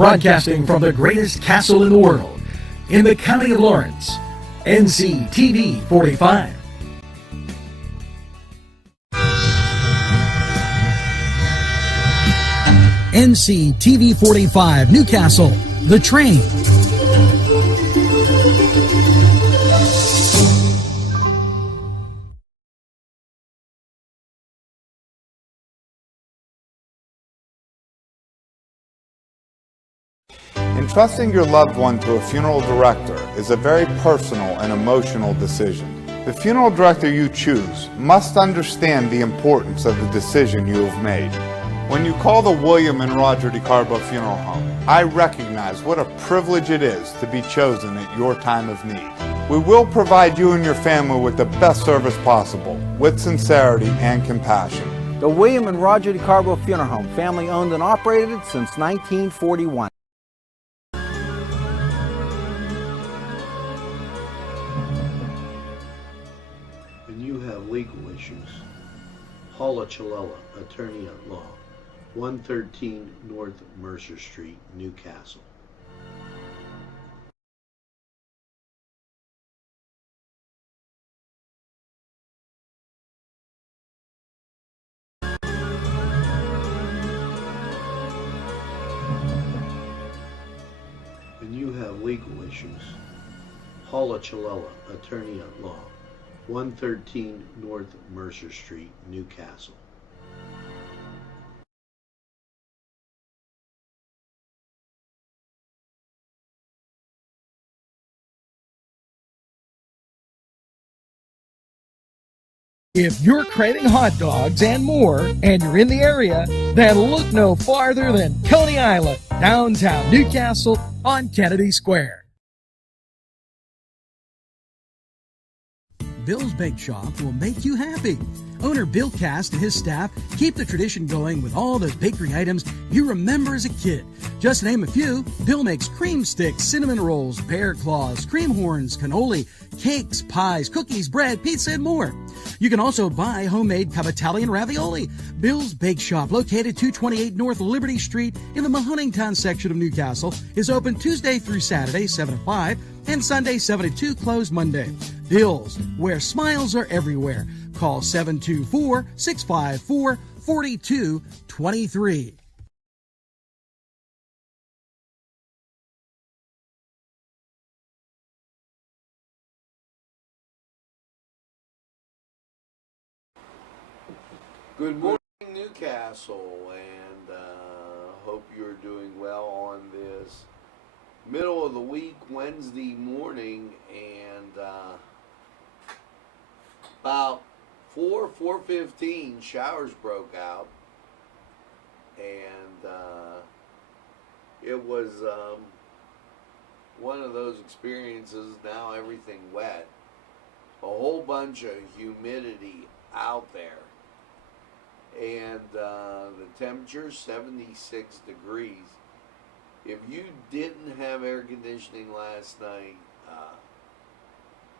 broadcasting from the greatest castle in the world, in the county of Lawrence, Nctv45. Nctv45 Newcastle, The Train. Entrusting your loved one to a funeral director is a very personal and emotional decision. The funeral director you choose must understand the importance of the decision you have made. When you call the William and Roger DeCarbo Funeral Home, I recognize what a privilege it is to be chosen at your time of need. We will provide you and your family with the best service possible, with sincerity and compassion. The William and Roger DeCarbo Funeral Home, family owned and operated since 1941. When you have legal issues, Paula Chalella, attorney at law, 113 North Mercer Street, Newcastle. When you have legal issues, Paula Chalella, attorney at law, 113 North Mercer Street, Newcastle. If you're craving hot dogs and more, and you're in the area, then look no farther than Coney Island, downtown Newcastle on Kennedy Square. Bill's Bake Shop will make you happy. Owner Bill Cast and his staff keep the tradition going with all the bakery items you remember as a kid. Just to name a few, Bill makes cream sticks, cinnamon rolls, bear claws, cream horns, cannoli, cakes, pies, cookies, bread, pizza, and more. You can also buy homemade Cavatelli ravioli. Bill's Bake Shop, located 228 North Liberty Street in the Mahoningtown section of Newcastle, is open Tuesday through Saturday, 7 to 5, and Sunday, 7 to 2, closed Monday. Bill's, where smiles are everywhere. Call 724-654-4223. Good morning, Newcastle, and hope you're doing well on this middle of the week Wednesday morning. And about 4:15 showers broke out, and it was one of those experiences. Now everything wet, a whole bunch of humidity out there, and the temperature 76 degrees. If you didn't have air conditioning last night, a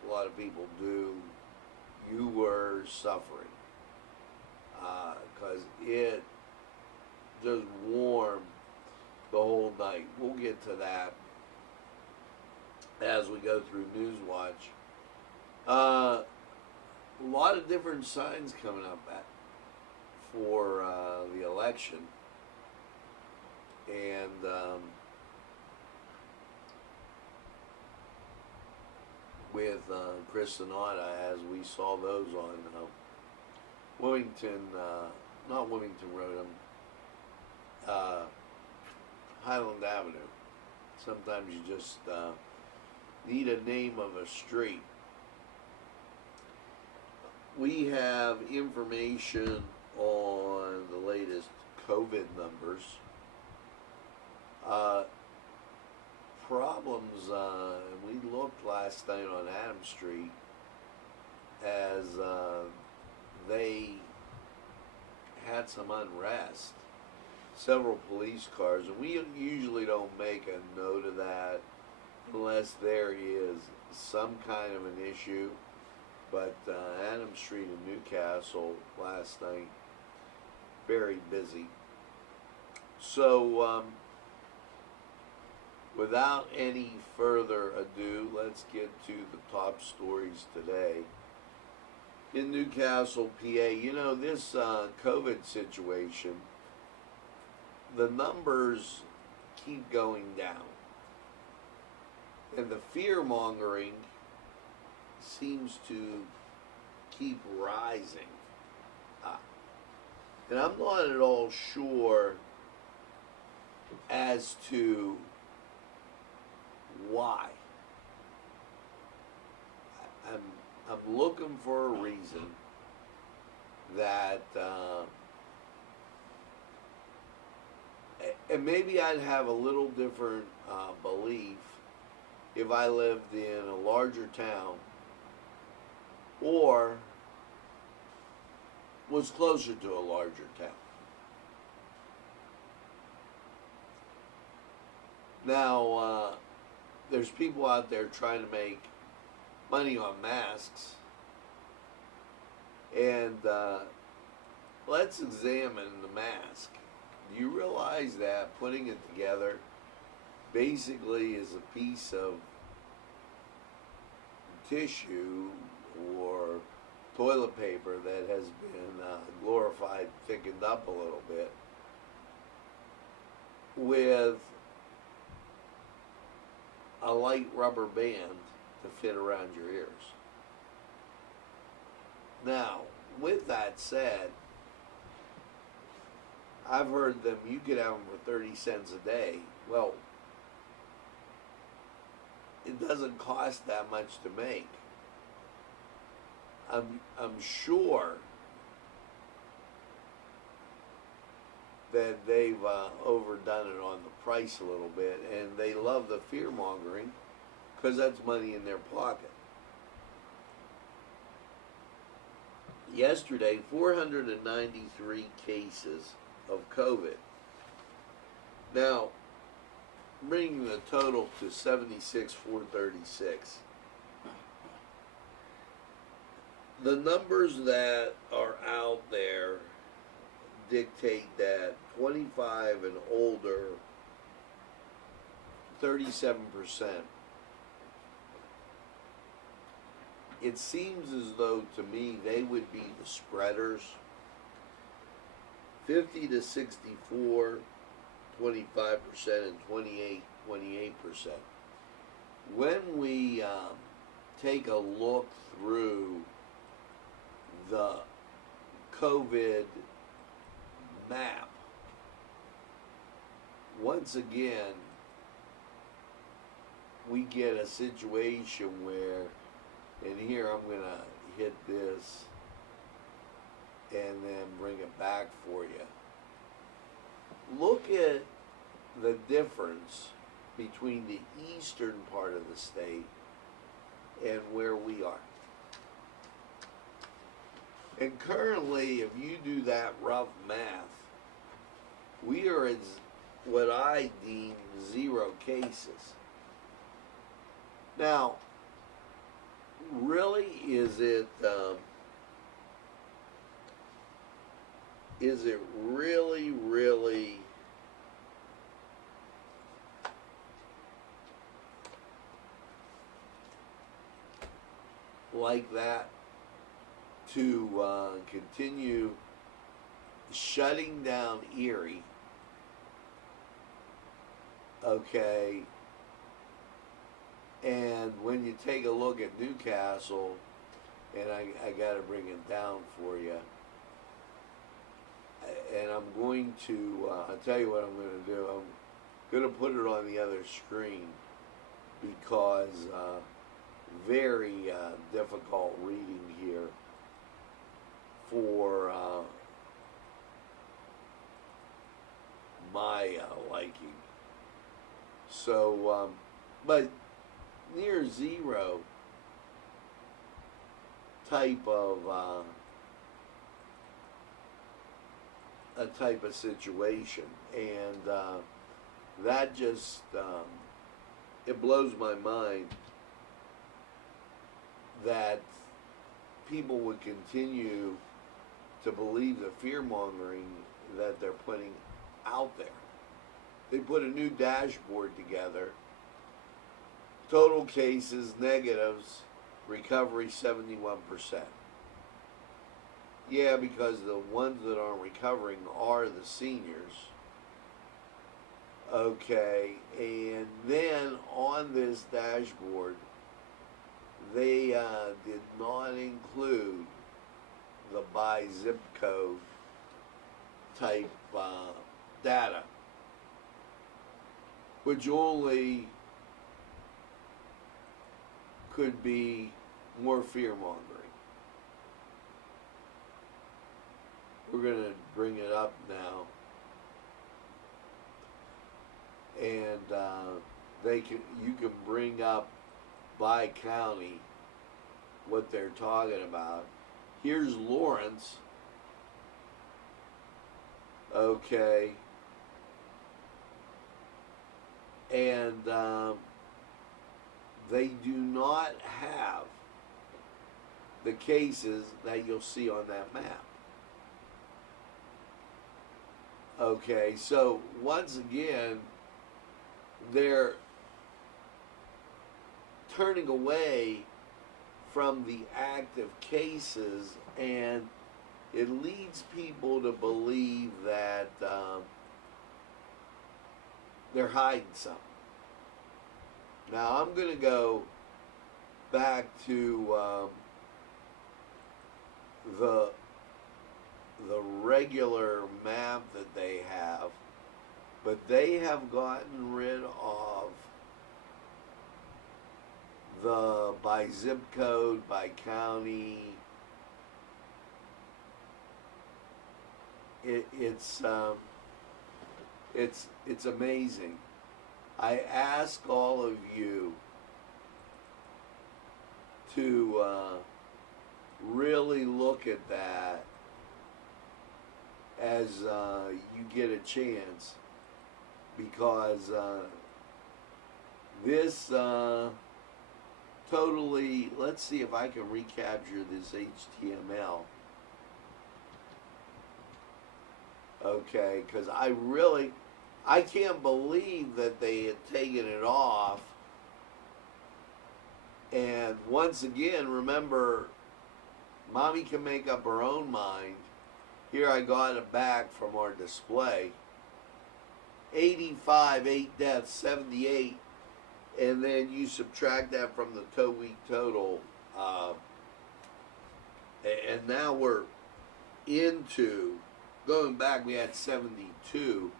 lot of people do, you were suffering, because it just warmed the whole night. We'll get to that as we go through Newswatch. A lot of different signs coming up for the election, and with Chris Sonata, as we saw those on not Wilmington Road, Highland Avenue. Sometimes you just need a name of a street. We have information on the latest COVID numbers. Problems, we looked last night on Adams Street as they had some unrest. Several police cars, and we usually don't make a note of that unless there is some kind of an issue. But Adams Street in Newcastle last night, very busy. So without any further ado, let's get to the top stories today. In Newcastle, PA, this COVID situation, the numbers keep going down. And the fear-mongering seems to keep rising. And I'm not at all sure as to why. I'm looking for a reason that, and maybe I'd have a little different belief if I lived in a larger town or was closer to a larger town. Now, there's people out there trying to make money on masks, and let's examine the mask. Do you realize that putting it together basically is a piece of tissue or toilet paper that has been glorified, thickened up a little bit, with a light rubber band to fit around your ears. Now, with that said, I've heard them, you could have them for 30 cents a day. Well, it doesn't cost that much to make. I'm sure that they've overdone it on the price a little bit, and they love the fear-mongering because that's money in their pocket. Yesterday, 493 cases of COVID. Now, bringing the total to 76,436. The numbers that are out there dictate that 25 and older, 37%. It seems as though, to me, they would be the spreaders. 50 to 64, 25%, and 28%. When we take a look through the COVID map, once again, we get a situation where, and here I'm going to hit this and then bring it back for you. Look at the difference between the eastern part of the state and where we are. And currently, if you do that rough math, we are at what I deem 0 cases. Now, really, is it really like that to continue shutting down Erie, okay? And when you take a look at Newcastle, and I got to bring it down for you, and I'm going to, I'll tell you what I'm going to do. I'm going to put it on the other screen because very difficult reading here for my liking. So, but near 0 type of a type of situation, and that just it blows my mind that people would continue to believe the fear-mongering that they're putting out there. They put a new dashboard together Total cases, negatives, recovery 71%. Yeah, because the ones that aren't recovering are the seniors. Okay, and then on this dashboard, they did not include the by zip code type data, which only could be more fear-mongering. We're going to bring it up now. And you can bring up by county what they're talking about. Here's Lawrence. Okay. And they do not have the cases that you'll see on that map. Okay, so once again, they're turning away from the active cases, and it leads people to believe that they're hiding something. Now, I'm going to go back to the regular map that they have, but they have gotten rid of the by zip code, by county. It's amazing. I ask all of you to really look at that as you get a chance, because this totally, let's see if I can recapture this HTML. Okay, because I can't believe that they had taken it off. And once again, remember, mommy can make up her own mind. Here I got it back from our display. 85, 8 deaths, 78. And then you subtract that from the tow week total. And now we're into, going back, we had 72.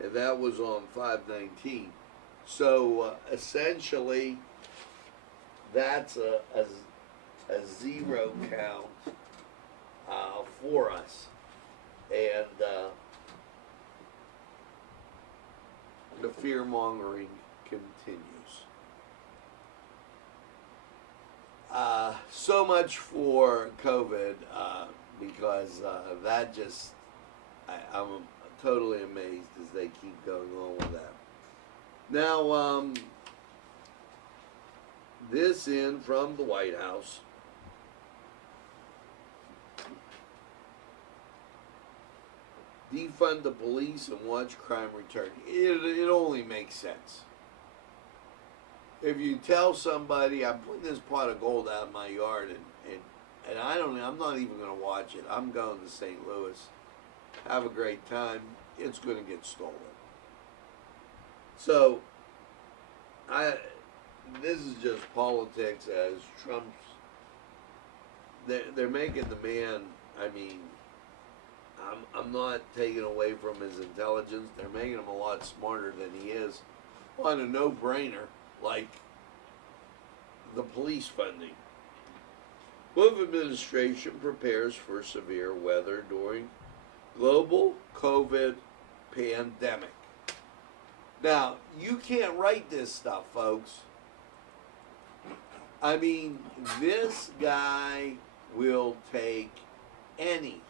And that was on 5/19. So essentially, that's a zero count for us. And the fear-mongering continues. So much for COVID, because that just, I'm totally amazed as they keep going on with that. Now, this in from the White House. Defund the police and watch crime return. It only makes sense. If you tell somebody, I'm putting this pot of gold out in my yard, and I'm not even going to watch it. I'm going to St. Louis. Have a great time. It's going to get stolen. So, this is just politics, as Trump's, they're making the man, I mean, I'm not taking away from his intelligence. They're making him a lot smarter than he is on a no-brainer, like the police funding. Bush administration prepares for severe weather during global COVID pandemic. Now, you can't write this stuff, folks. I mean, this guy will take any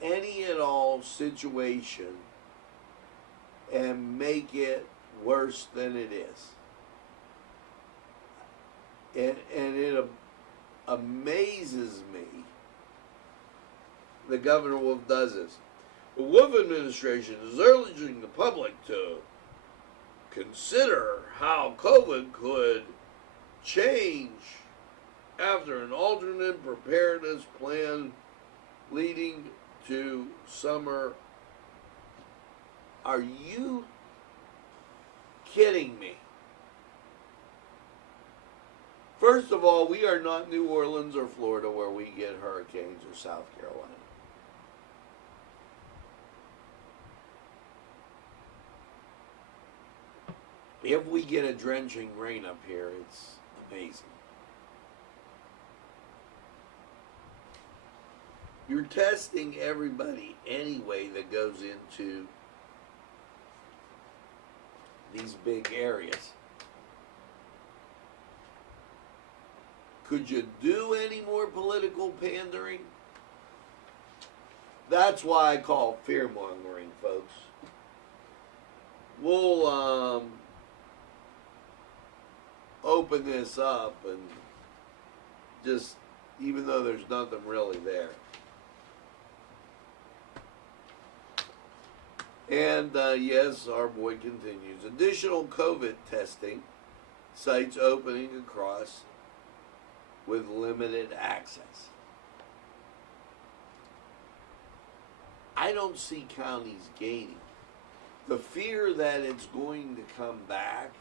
at all situation and make it worse than it is. And it amazes me the Governor Wolf does this. The Wolf administration is urging the public to consider how COVID could change after an alternate preparedness plan leading to summer. Are you kidding me? First of all, we are not New Orleans or Florida where we get hurricanes, or South Carolina. If we get a drenching rain up here, it's amazing. You're testing everybody anyway that goes into these big areas. Could you do any more political pandering? That's why I call fear-mongering, folks. We'll open this up and just, even though there's nothing really there. And yes, our boy continues. Additional COVID testing sites opening across with limited access. I don't see counties gaining. The fear that it's going to come back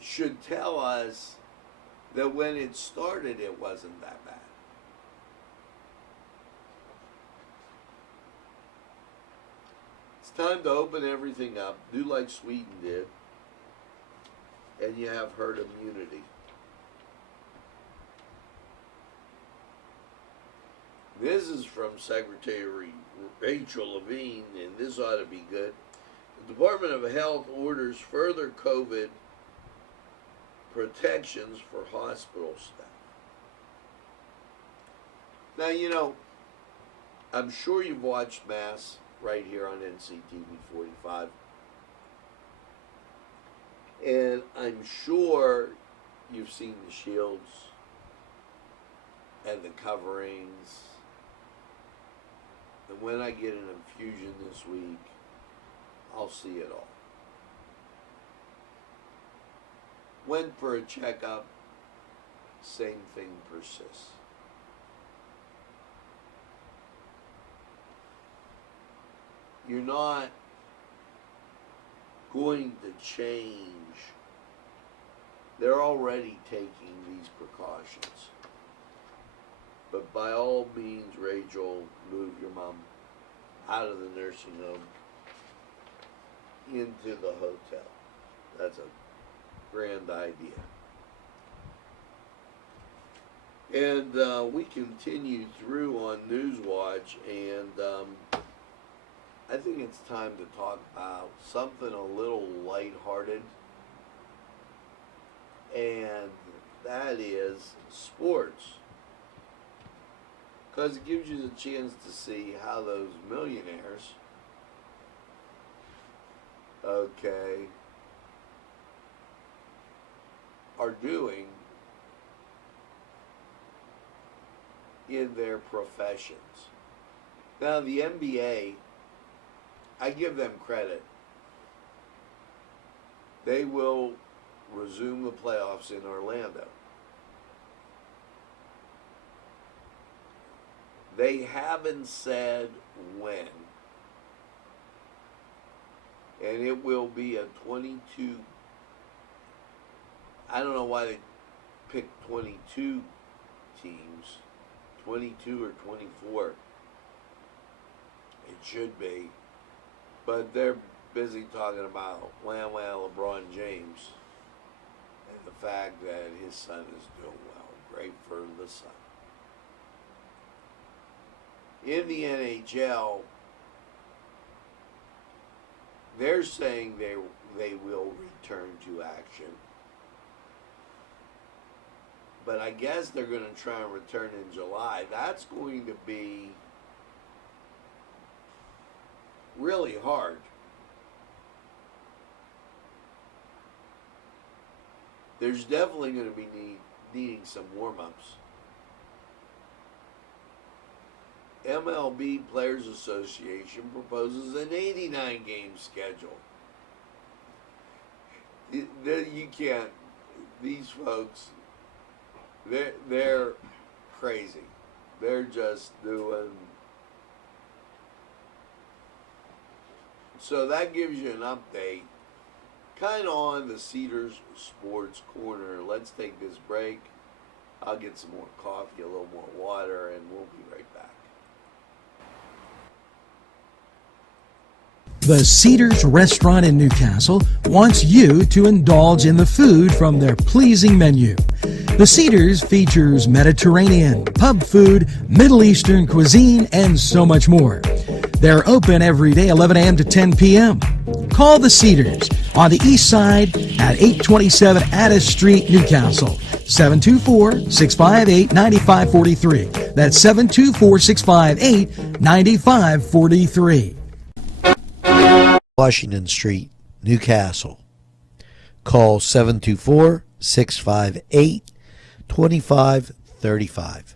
should tell us that when it started, it wasn't that bad. It's time to open everything up, do like Sweden did, and you have herd immunity. This is from Secretary Rachel Levine, and this ought to be good. The Department of Health orders further COVID protections for hospital staff. Now, you know, I'm sure you've watched Mass right here on Nctv45. And I'm sure you've seen the shields and the coverings. And when I get an infusion this week, I'll see it all. Went for a checkup, same thing persists. You're not going to change. They're already taking these precautions. But by all means, Rachel, move your mom out of the nursing home into the hotel. That's a grand idea. And we continue through on Newswatch, and I think it's time to talk about something a little lighthearted, and that is sports. Because it gives you the chance to see how those millionaires, okay, are doing in their professions. Now, the NBA, I give them credit. They will resume the playoffs in Orlando. They haven't said when. And it will be a 22. I don't know why they picked 22 teams. 22 or 24. It should be. But they're busy talking about LeBron James and the fact that his son is doing well. Great for the son. In the NHL, they're saying they will return to action. But I guess they're going to try and return in July. That's going to be really hard. There's definitely going to be needing some warm-ups. MLB Players Association proposes an 89-game schedule. You can't. These folks, they're crazy. They're just doing. So that gives you an update, kind of on the Cedars Sports Corner. Let's take this break. I'll get some more coffee, a little more water, and we'll be right back. The Cedars Restaurant in Newcastle wants you to indulge in the food from their pleasing menu. The Cedars features Mediterranean, pub food, Middle Eastern cuisine, and so much more. They're open every day, 11 a.m. to 10 p.m. Call the Cedars on the east side at 827 Addis Street, Newcastle. 724-658-9543. That's 724-658-9543. Washington Street, Newcastle. Call 724-658-2535.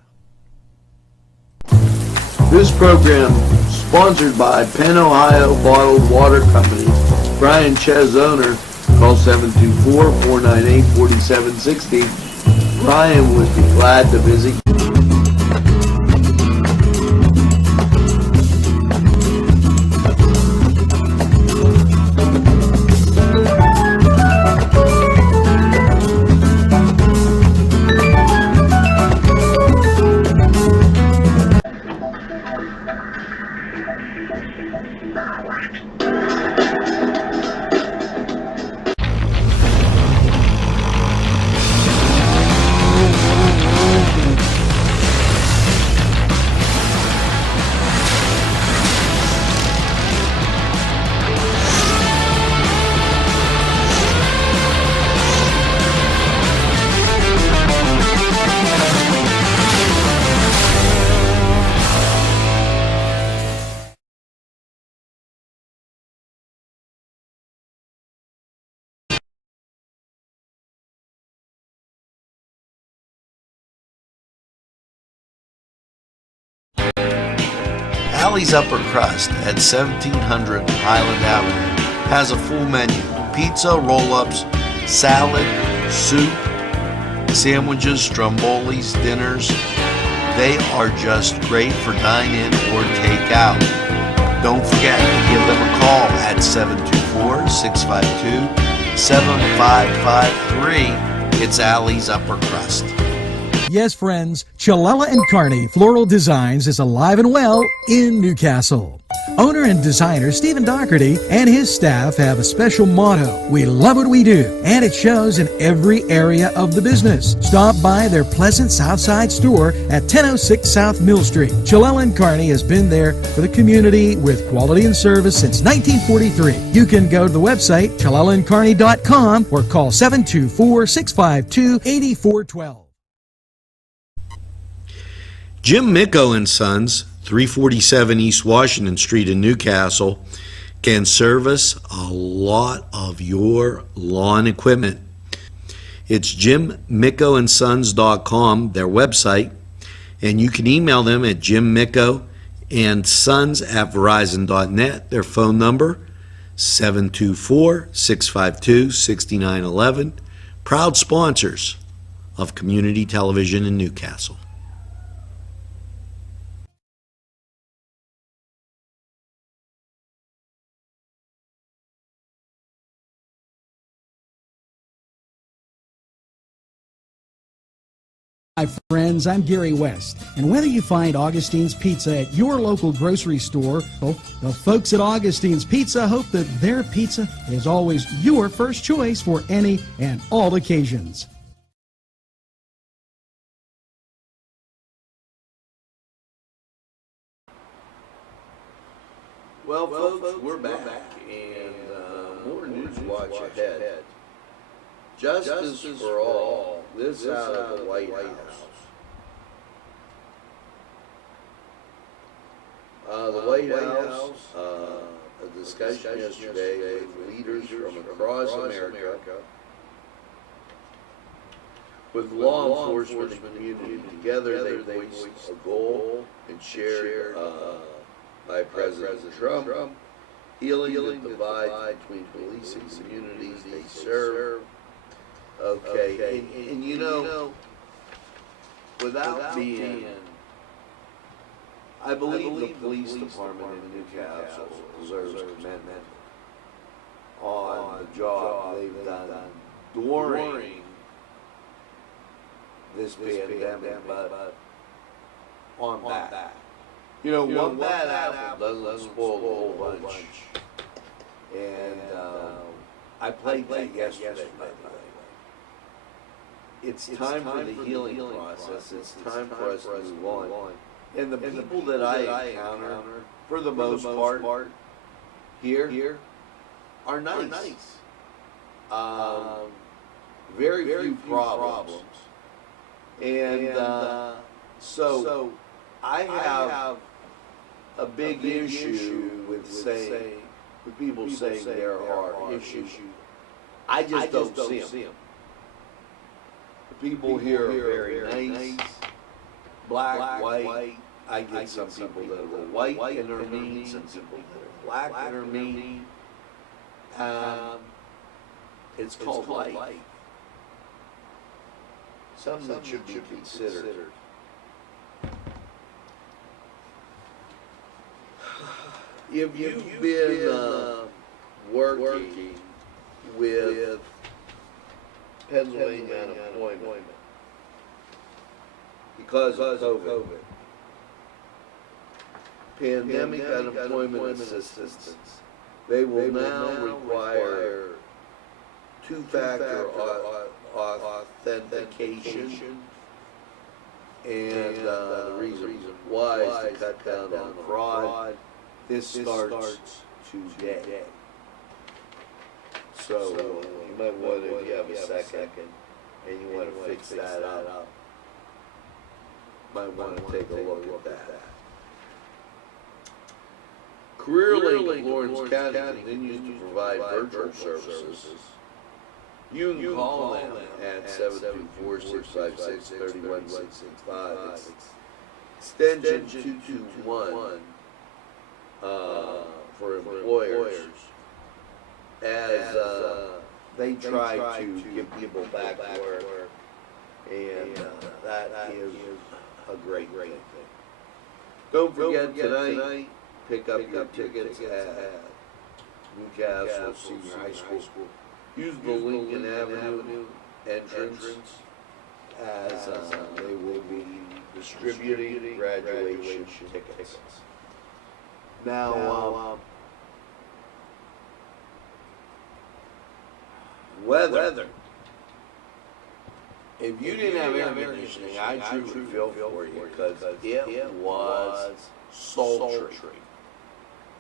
This program sponsored by Penn Ohio Bottled Water Company. Brian Ches, owner. Call 724-498-4760. Brian would be glad to visit. Allie's Upper Crust at 1700 Highland Avenue has a full menu: pizza, roll-ups, salad, soup, sandwiches, strombolis, dinners. They are just great for dine-in or take-out. Don't forget to give them a call at 724-652-7553. It's Allie's Upper Crust. Yes, friends, Chalella & Carney Floral Designs is alive and well in Newcastle. Owner and designer Stephen Doherty and his staff have a special motto: we love what we do, and it shows in every area of the business. Stop by their pleasant Southside store at 1006 South Mill Street. Chalella & Carney has been there for the community with quality and service since 1943. You can go to the website chalellaandcarney.com or call 724-652-8412. Jim Micco and Sons, 347 East Washington Street in Newcastle, can service a lot of your lawn equipment. It's jimmiccoandsons.com, their website, and you can email them at jimmiccoandsons@verizon.net. Their phone number, 724-652-6911. Proud sponsors of community television in Newcastle. Hi friends, I'm Gary West, and whether you find Augustine's Pizza at your local grocery store, the folks at Augustine's Pizza hope that their pizza is always your first choice for any and all occasions. Well, folks, we're back, and more Newswatch ahead. Justice for all. This out of the White House. The White House, a discussion yesterday with leaders from across America With law enforcement and community together, they voiced a goal and shared by President Trump, healing the divide between police and communities they serve. Okay, and you know, without being, I believe the police department in Newcastle deserves commendament on the job they've done during this pandemic, but on that. You know, one bad apple doesn't spoil the whole bunch. And I played that yesterday, by the way. It's time for the healing process. It's time for us to move on. And the people that I encounter, for the most part, here, are nice. Very few problems. And so I have a big issue with people saying there are issues. I just don't see them. The people here are very nice, black, white. I get some people that are white and are mean, some people that are black and are mean. It's called life. Something that should be considered. If you've been working with Pennsylvania unemployment because of COVID, pandemic unemployment assistance, they will now require two-factor authentication, and the reason why is to cut down on fraud. This starts today. So you might want to, if you have a second and you want to fix that up, might want to take a look at that. CareerLink Lawrence County continues to provide virtual services. You can call them at 724-656-3165. Extension 221 for employers as they try to give people back work, and that is a great thing. Don't forget tonight, pick up your tickets at Newcastle Senior High School. Use the Lincoln Avenue entrance as they will be distributing graduation tickets. Now, weather. If you didn't have air conditioning, I truly feel for you because it was sultry.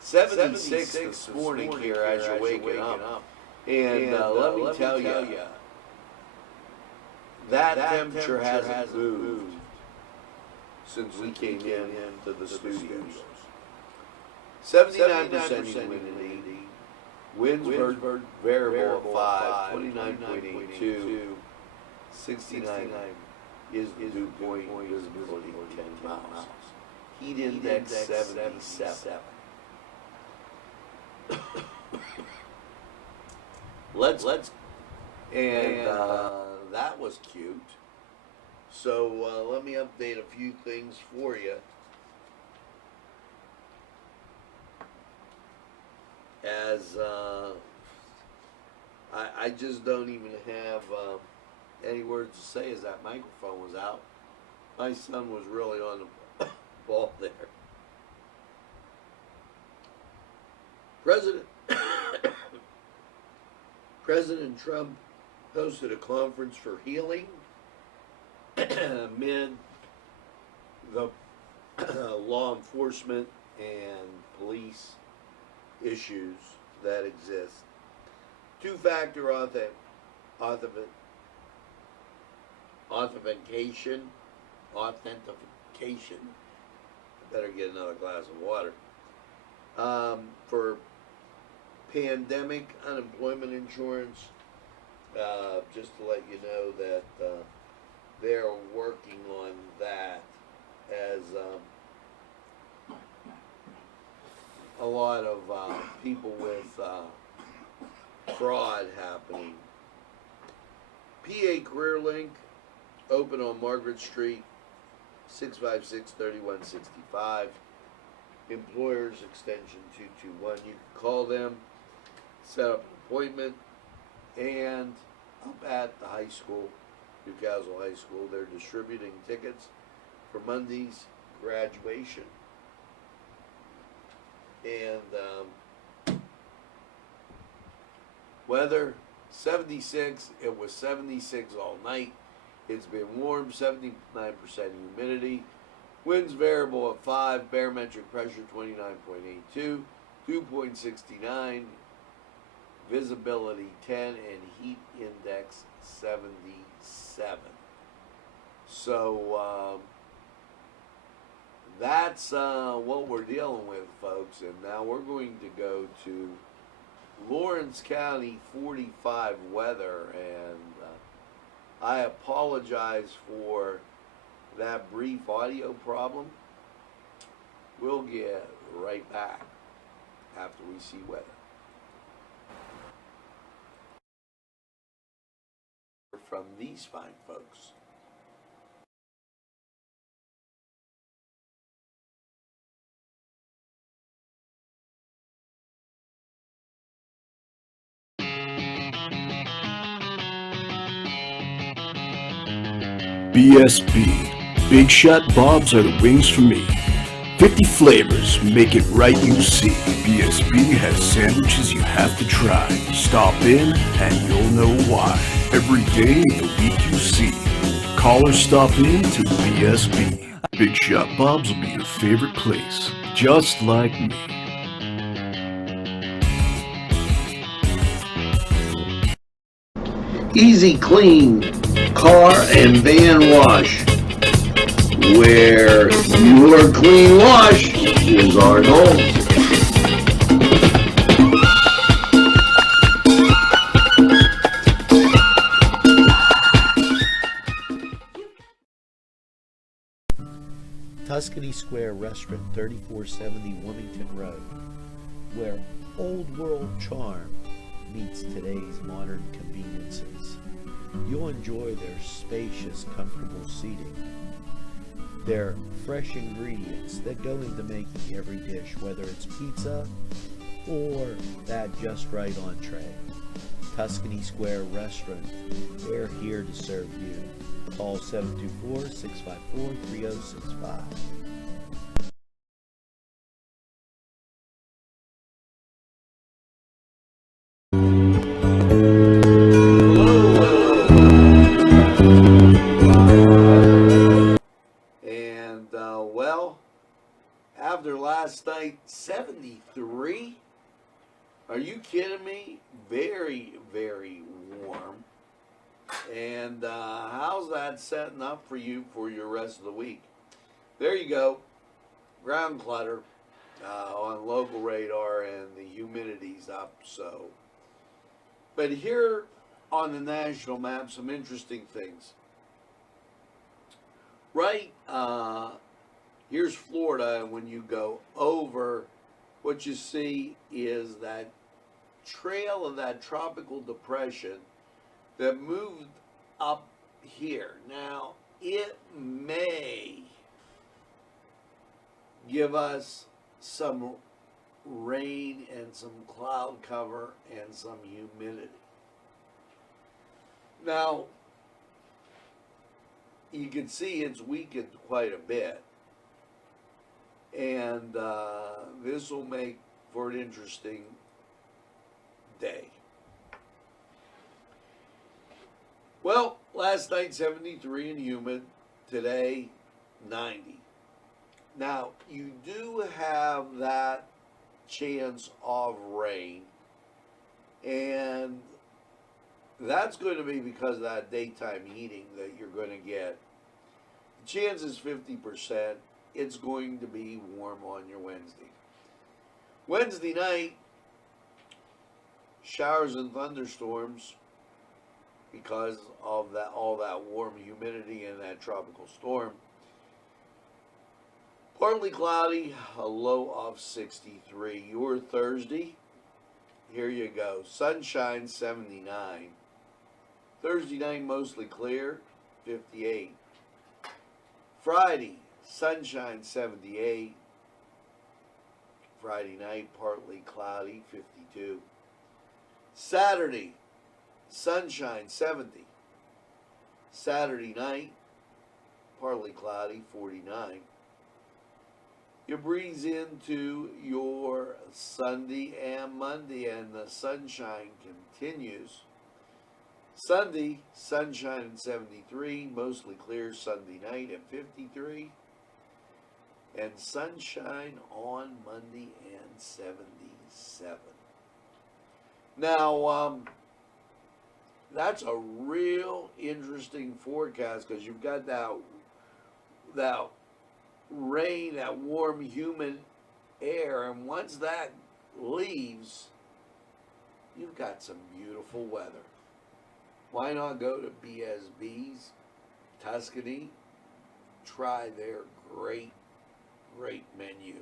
76 this morning here as you're waking up. And let me tell you, that temperature hasn't moved since we came into the studios. 79% humidity, winds variable at 5, 29.82, 69 is the dew point, visibility 10 miles. Heat index 77. That was cute. So let me update a few things for you. As I just don't even have any words to say as that microphone was out. My son was really on the ball there. President Trump hosted a conference for healing amid the law enforcement and police issues that exist. Two-factor authentication. I better get another glass of water. For pandemic unemployment insurance, just to let you know that they're working on that as a lot of people with fraud happening. PA Career Link, open on Margaret Street, 656-3165. Employers extension 221. You can call them, set up an appointment, and up at the high school, Newcastle High School, they're distributing tickets for Monday's graduation. And weather 76. It was 76 all night. It's been warm, 79% humidity. Winds variable at 5, barometric pressure 29.82, 2.69, visibility 10, and heat index 77. So that's what we're dealing with, folks. And now we're going to go to Lawrence County 45 weather, and I apologize for that brief audio problem. We'll get right back after we see weather. From these fine folks. BSB. Big Shot Bobs are the wings for me. 50 flavors, make it right, you see. BSB has sandwiches you have to try. Stop in and you'll know why. Every day of the week you see. Call or stop in to BSB. Big Shot Bobs will be your favorite place, just like me. Easy Clean Car and Van Wash, where your clean wash is our goal. Tuscany Square Restaurant, 3470 Wilmington Road, where old world charm meets today's modern conveniences. You'll enjoy their spacious, comfortable seating, their fresh ingredients that go into making every dish, whether it's pizza or that just right entree. Tuscany Square Restaurant, they're here to serve you. Call 724-654-3065. After last night, 73? Are you kidding me? Very, very warm. And how's that setting up for you for your rest of the week? There you go. Ground clutter on local radar, and the humidity's up. So, but here on the national map, some interesting things. Right, here's Florida, and when you go over, what you see is that trail of that tropical depression that moved up here. Now, it may give us some rain and some cloud cover and some humidity. Now, you can see it's weakened quite a bit. And this will make for an interesting day. Well, last night 73 and humid, today 90. Now, you do have that chance of rain, and that's going to be because of that daytime heating that you're going to get. The chance is 50%. It's going to be warm on your Wednesday. Wednesday night, showers and thunderstorms. because of all that warm humidity and that tropical storm. Partly cloudy, a low of 63. Your Thursday, here you go. Sunshine, 79. Thursday night, mostly clear, 58. Friday, sunshine, 78. Friday night, partly cloudy, 52. Saturday, sunshine, 70. Saturday night, partly cloudy, 49. You breeze into your Sunday and Monday, and the sunshine continues. Sunday, sunshine at 73, mostly clear Sunday night at 53, and sunshine on Monday and 77. Now, that's a real interesting forecast because you've got that rain, that warm, humid air, and once that leaves, you've got some beautiful weather. Why not go to BSB's Tuscany? Try their great menu.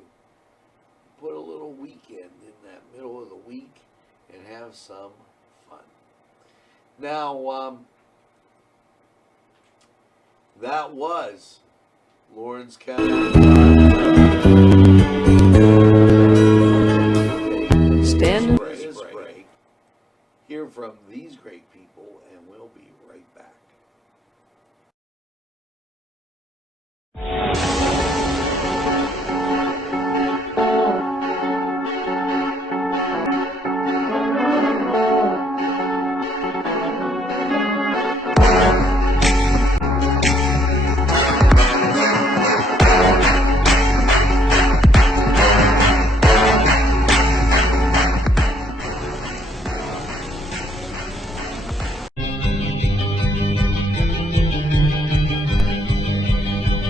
Put a little weekend in that middle of the week and have some fun. Now, that was Lawrence County. Stand for his break. Hear from these great people, and we'll be right back.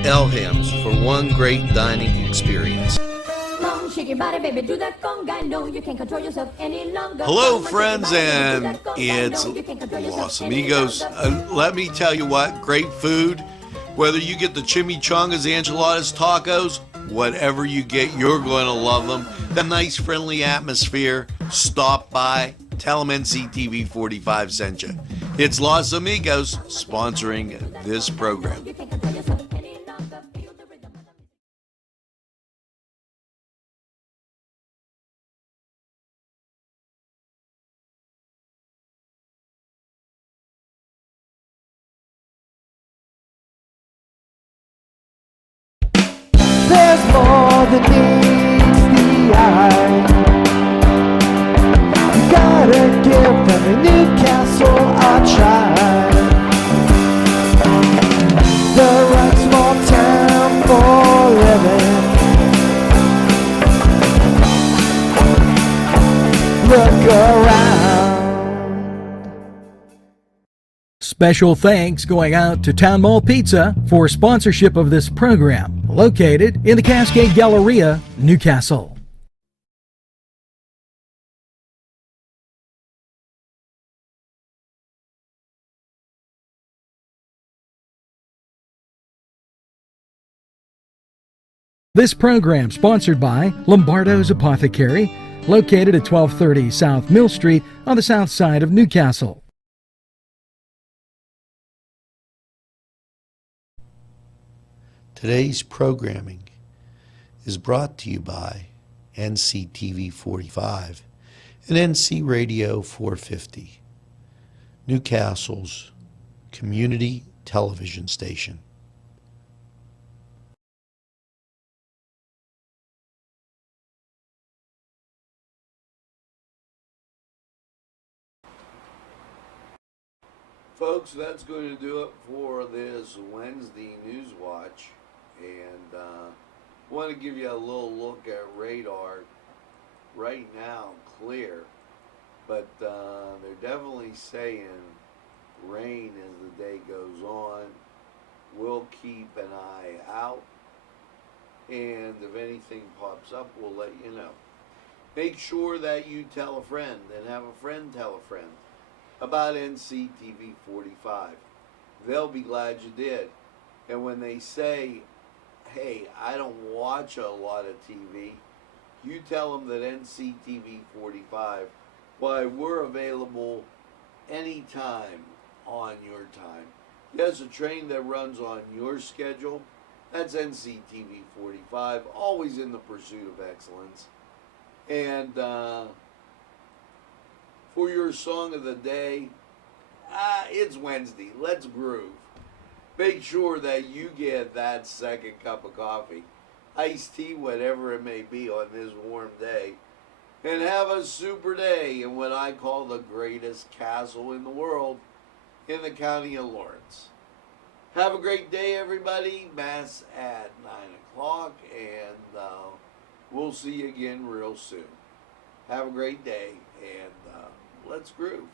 Elham's for one great dining experience. Hello, friends, and it's Los Amigos. Let me tell you what, great food. Whether you get the chimichangas, enchiladas, tacos, whatever you get, you're going to love them. The nice, friendly atmosphere. Stop by. Tell them NCTV45 sent you. It's Los Amigos sponsoring this program. There's more than meets the eye. You gotta give them a Newcastle a try. The right small town for living. Look around. Special thanks going out to Town Mall Pizza for sponsorship of this program, located in the Cascade Galleria, Newcastle. This program sponsored by Lombardo's Apothecary, located at 1230 South Mill Street on the south side of Newcastle. Today's programming is brought to you by NCTV45 and NC Radio 450, Newcastle's community television station. Folks, that's going to do it for this Wednesday Newswatch. And want to give you a little look at radar. Right now, clear, but they're definitely saying rain as the day goes on. We'll keep an eye out, and if anything pops up, we'll let you know. Make sure that you tell a friend, and have a friend tell a friend. about NCTV45. They'll be glad you did. And when they say, hey, I don't watch a lot of TV, you tell them that NCTV45, why, we're available anytime on your time. There's a train that runs on your schedule. That's NCTV45, always in the pursuit of excellence. And for your song of the day, it's Wednesday. Let's groove. Make sure that you get that second cup of coffee, iced tea, whatever it may be on this warm day, and have a super day in what I call the greatest castle in the world in the county of Lawrence. Have a great day, everybody. Mass at 9 o'clock, and we'll see you again real soon. Have a great day, and let's groove.